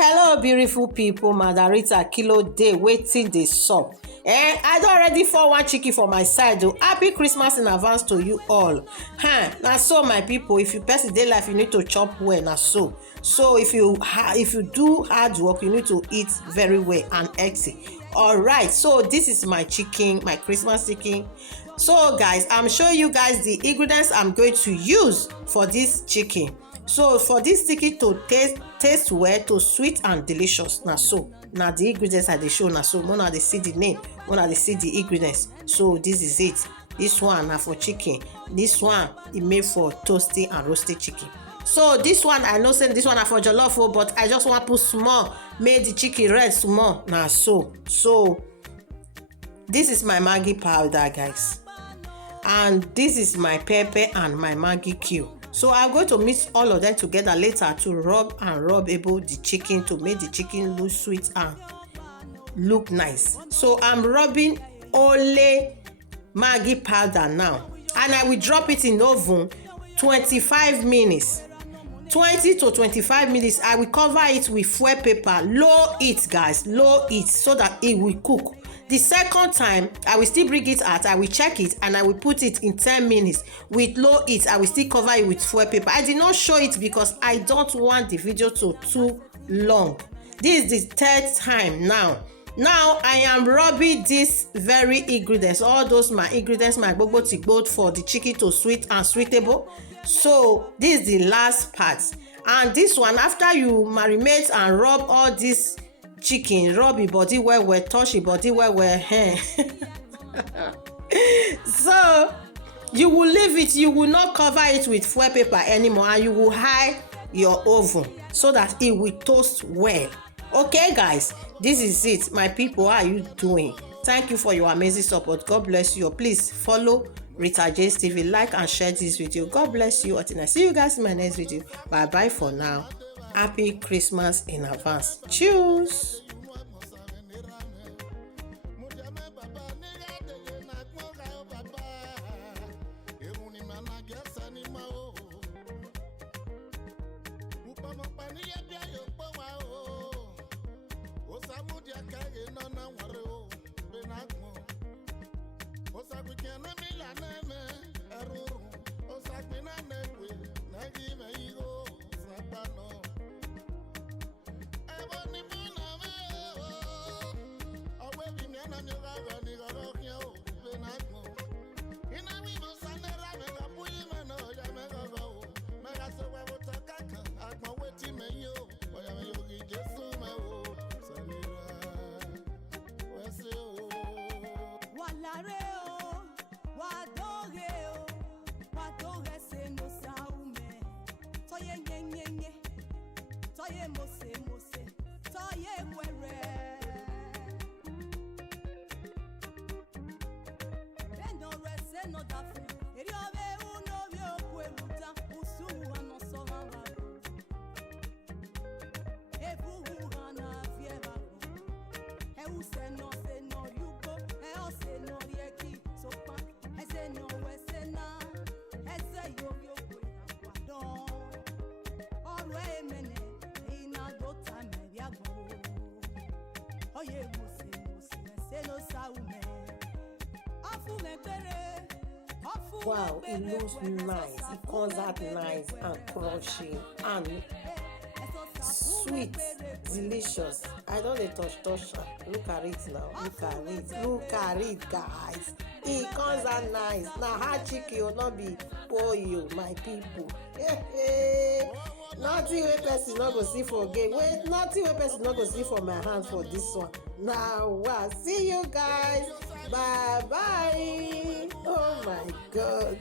Hello beautiful people, Madarita Kilo Day waiting dey sup. I don already for one chicken for my side o. Happy Christmas in advance to you all. Na so my people, if you person dey life, you need to chop well, na so. So if you do hard work, you need to eat very well and healthy. Alright, so this is my chicken, my Christmas chicken. So guys, I'm showing you guys the ingredients I'm going to use for this chicken. So for this chicken to taste well, to sweet and delicious, na so na the ingredients I dey show, na so una dey see the name, una dey see the ingredients. So this is it. This one na for chicken, this one e made for toasty and roasted chicken. So this one, I know say this one na for jollof o, but I just wan put small, make the chicken red small, na so. So this is my Maggi powder guys, and this is my pepper and my Maggi cube. So I'm going to mix all of them together later to rub able the chicken, to make the chicken look sweet and look nice. So I'm rubbing only Maggi powder now, and I will drop it in oven 25 minutes. 20 to 25 minutes. I will cover it with foil paper, low heat guys, low heat, so that it will cook. The second time I will still bring it out, I will check it, and I will put it in 10 minutes with low heat. I will still cover it with foil paper. I did not show it because I don't want the video to too long. This is the third time now. I am rubbing this very ingredients, all those my ingredients, my both for the chicken to sweet and sweetable. So this is the last part, and this one, after you marinate and rub all this chicken, rub your body well, touch your body well. So you will leave it, you will not cover it with foil paper anymore, and you will hide your oven so that it will toast well. Okay guys, this is it. My people, how are you doing? Thank you for your amazing support. God bless you. Please follow Rita J's TV, like and share this video. God bless you. Until I see you guys in my next video. Bye bye for now. Happy Christmas in advance. Cheers. Toye mose, toye were. Beno rese no dafu, eri ove uno vio kweluta, usu ano soramba. Ebu hana fieva, e use no se no yuko, e ose no rieki sopa, e se no wesena, e se yo yo kwe, always mene. Wow, it looks nice. It comes out nice and crunchy and sweet, delicious. I don't dey touch. Look at it now. Look at it, guys. It comes out nice. Now hard chicken will not be you, my people. Nothing wey person no go see for game. Nothing wey person no go see for my hand for this one. Now, wow. See you guys. Bye bye. Oh my God.